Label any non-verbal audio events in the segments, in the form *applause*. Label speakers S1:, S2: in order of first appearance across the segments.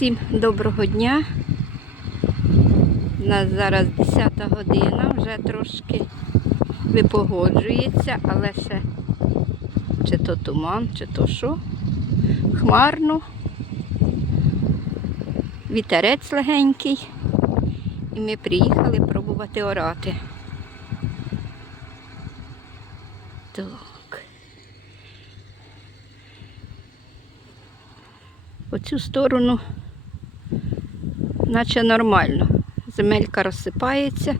S1: Всім доброго дня. У нас зараз 10 година, вже трошки випогоджується, але ще чи то туман, чи то що. Хмарно. Вітерець легенький. І ми приїхали пробувати орати. Так. Оцю сторону наче нормально. Земелька розсипається.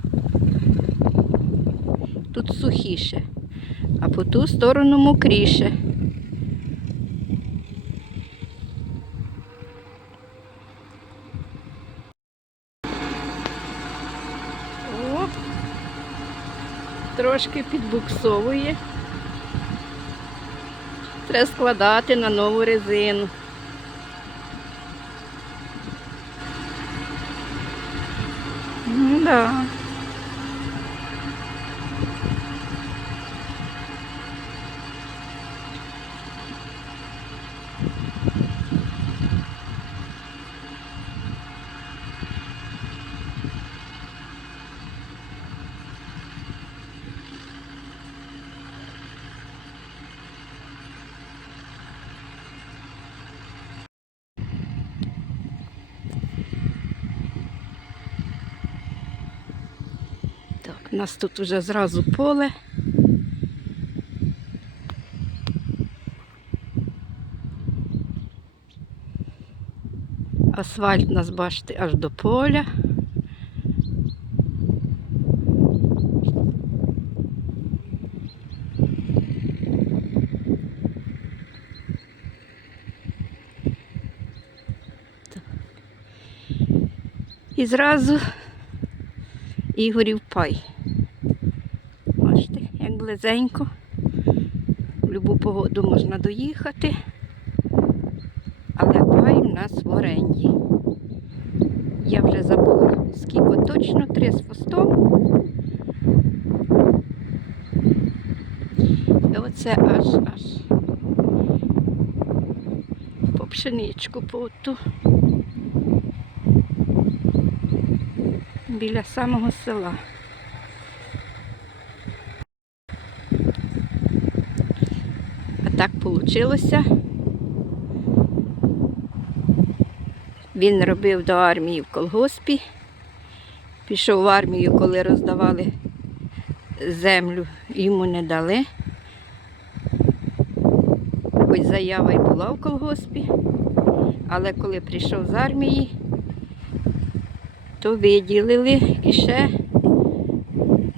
S1: Тут сухіше, а по ту сторону мокріше. О, трошки підбуксовує. Треба складати на нову резину. Ну да. Так, у нас тут вже зразу поле. Асфальт нас, бачите, аж до поля. І зразу Ігорів пай. Близенько. В будь-яку погоду можна доїхати. Але пай у нас в оренді. Я вже забула, скільки точно, три з хвостом. І оце аж аж по пшеничку по ту. Біля самого села. А так вийшло. Він робив до армії в колгоспі. Пішов в армію, коли роздавали землю, йому не дали. Хоч заява й була в колгоспі, але коли прийшов з армії, то виділили і ще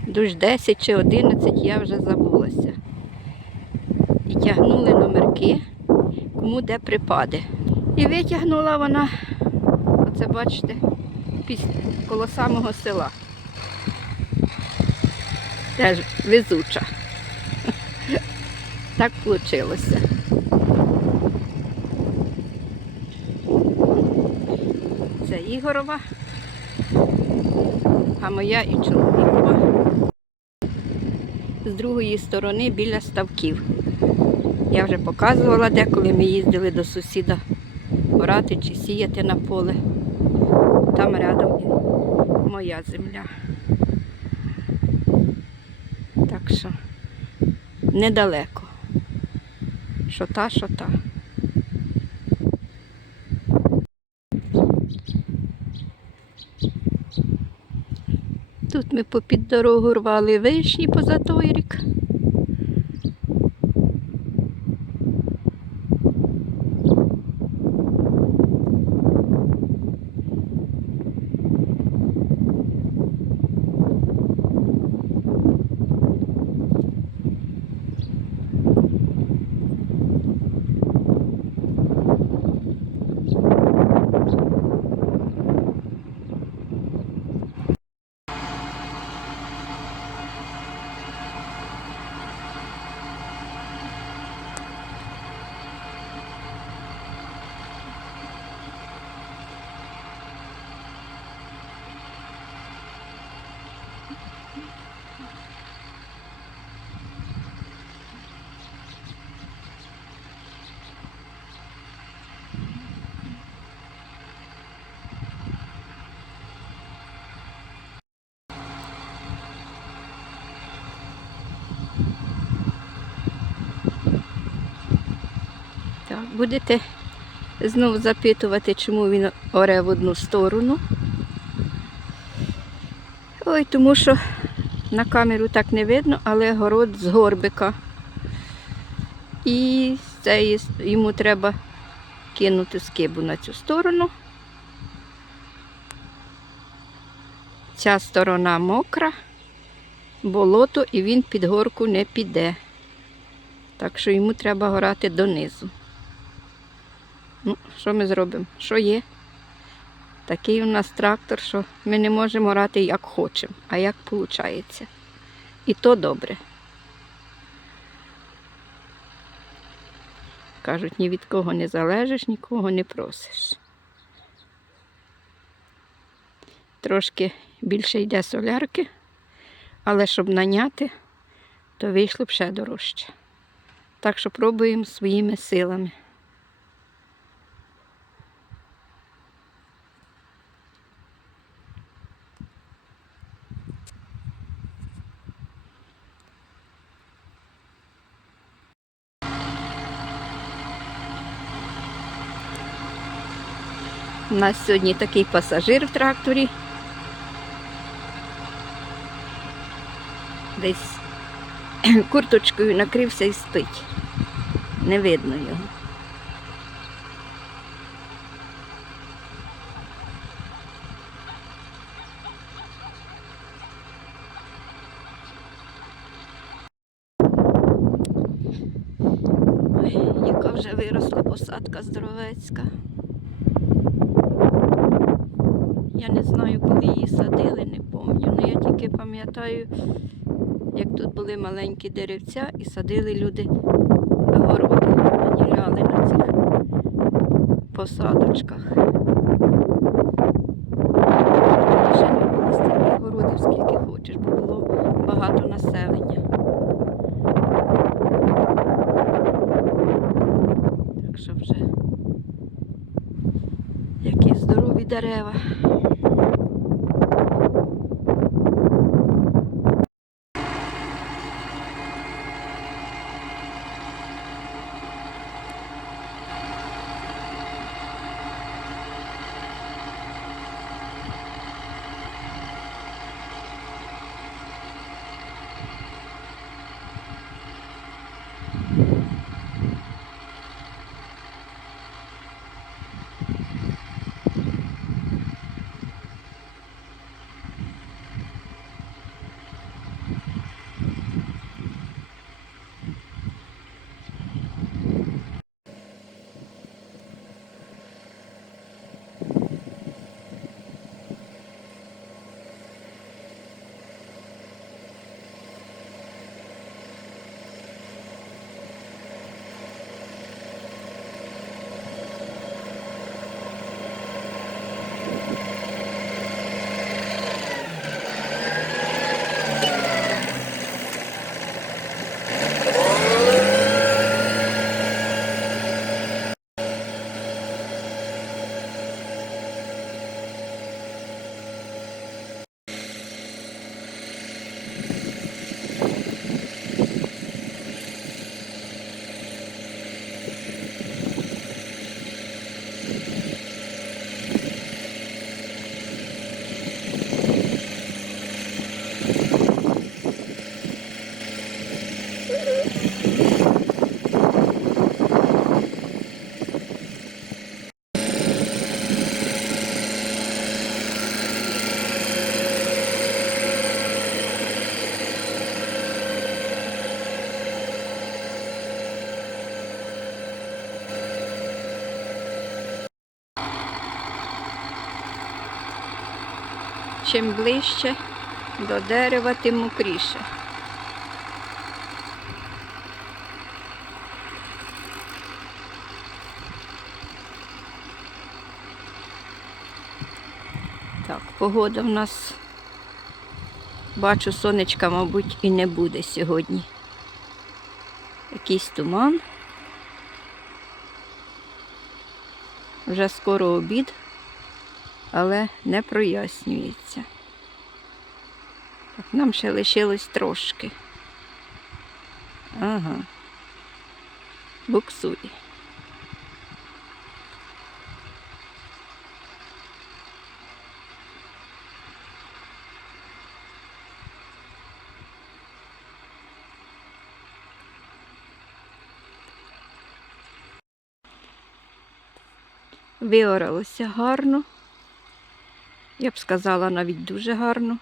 S1: душ 10 чи 11, я вже забулася. І тягнули номерки, кому де припаде. І витягнула вона, оце бачите, коло самого села. Теж везуча. *laughs* Так вийшло. Це Ігорова, а моя і чоловікова. З другої сторони біля ставків. Я вже показувала деколи ми їздили до сусіда орати чи сіяти на поле. Там рядом моя земля. Так що недалеко. Що та, що та. Тут ми попід дорогу рвали вишні поза той рік. Будете знову запитувати, чому він оре в одну сторону. Ой, тому що на камеру так не видно, але город з горбика. І с- йому треба кинути скибу на цю сторону. Ця сторона мокра, болото, і він під горку не піде. Так що йому треба горати донизу. Ну, що ми зробимо? Що є? Такий у нас трактор, що ми не можемо орати як хочемо, а як виходить. І то добре. Кажуть, ні від кого не залежиш, нікого не просиш. Трошки більше йде солярки, але щоб наняти, то вийшло б ще дорожче. Так що пробуємо своїми силами. У нас сьогодні такий пасажир в тракторі. Десь *clears throat* курточкою накрився і спить. Не видно його. Ой, яка вже виросла посадка здоровецька. Я не знаю, коли її садили, не пам'ятаю. Ну я тільки пам'ятаю, як тут були маленькі деревця і садили люди городи, наділяли на цих посадочках. Раніше не було стільки городів, скільки хочеш, бо було багато населення. Так що вже які здорові дерева. Чим ближче до дерева, тим мокріше. Так, погода в нас, бачу, сонечка, мабуть, і не буде сьогодні. Якийсь туман. Вже скоро обід, але не прояснюється. Так, Нам ще лишилось трошки. Ага. Буксує. Виоралося гарно. Я б сказала навіть дуже гарно.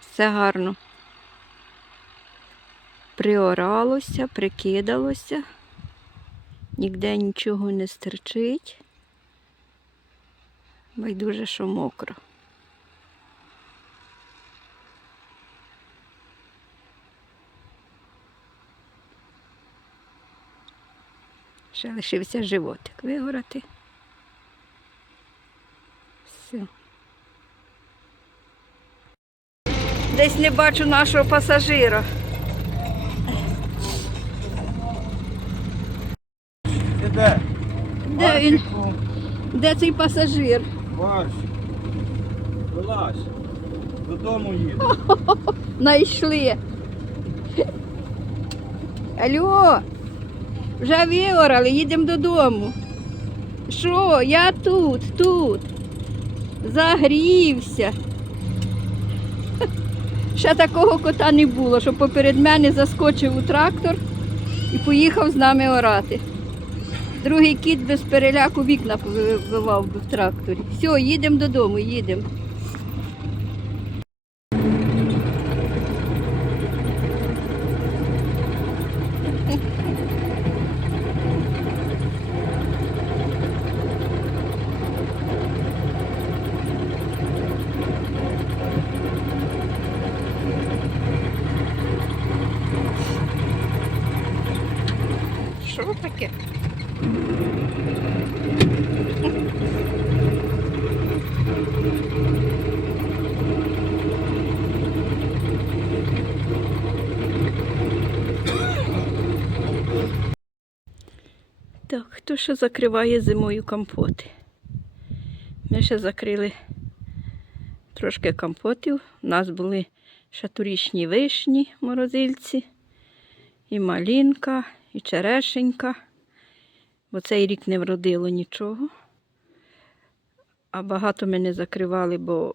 S1: Все гарно. Приоралося, прикидалося. Ніде нічого не стерчить. Байдуже, що мокро. Ще лишився животик вигорати. Все. Десь не бачу нашого пасажира.
S2: Де?
S1: Де він? Де цей пасажир?
S2: Марч. Вилазь. Додому їду. *laughs*
S1: Найшли. Алло, вже виорали, їдемо додому. Що, я тут, тут. Загрівся. Ще такого кота не було, що поперед мене заскочив у трактор і поїхав з нами орати. Другий кіт без переляку вікна вбивав би в тракторі. Все, їдемо додому, їдемо. Що? Так, хто ще закриває зимою компоти? Ми ще закрили трошки компотів. У нас були ще торічні вишні в морозильці, і малінка, і черешенька. Бо цей рік не вродило нічого. А багато ми не закривали, бо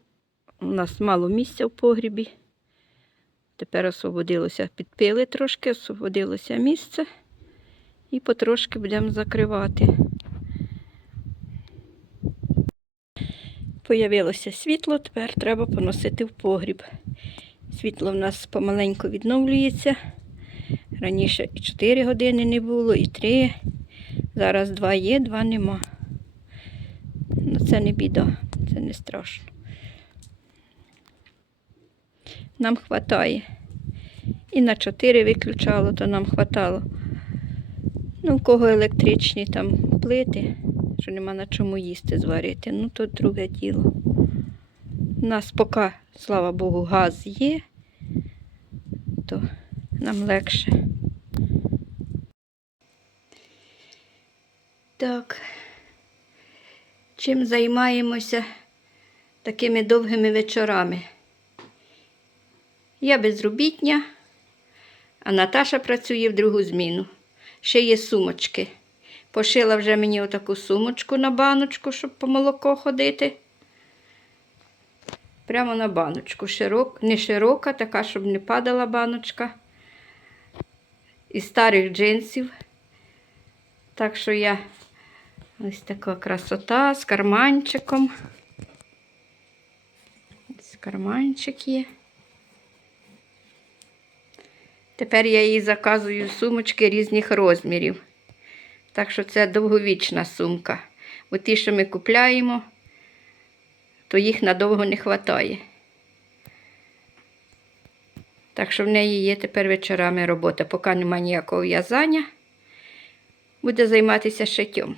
S1: у нас мало місця в погрібі. Тепер освободилося, підпили трошки, освободилося місце. І потрошки будемо закривати. Появилося світло, тепер треба поносити в погріб. Світло в нас помаленьку відновлюється. Раніше і 4 години не було, і 3. Зараз 2 є, 2 нема. Ну це не біда, це не страшно. Нам хватає. І на 4 виключало, то нам хватало. Ну, в кого електричні там плити, що нема на чому їсти зварити, ну то друге діло. У нас поки, слава Богу, газ є, то нам легше. Так, чим займаємося такими довгими вечорами? Я безробітня, а Наташа працює в другу зміну. Ще є сумочки. Пошила вже мені отаку сумочку на баночку, щоб по молоко ходити. Прямо на баночку. Широк, не широка, така, щоб не падала баночка. Із старих джинсів. Так що я ось така красота з карманчиком. Ось карманчик є. Тепер я їй заказую сумочки різних розмірів. Так що це довговічна сумка. Бо ті, що ми купляємо, то їх надовго не вистачає. Так що в неї є тепер вечорами робота. Поки немає ніякого в'язання, буде займатися шиттям.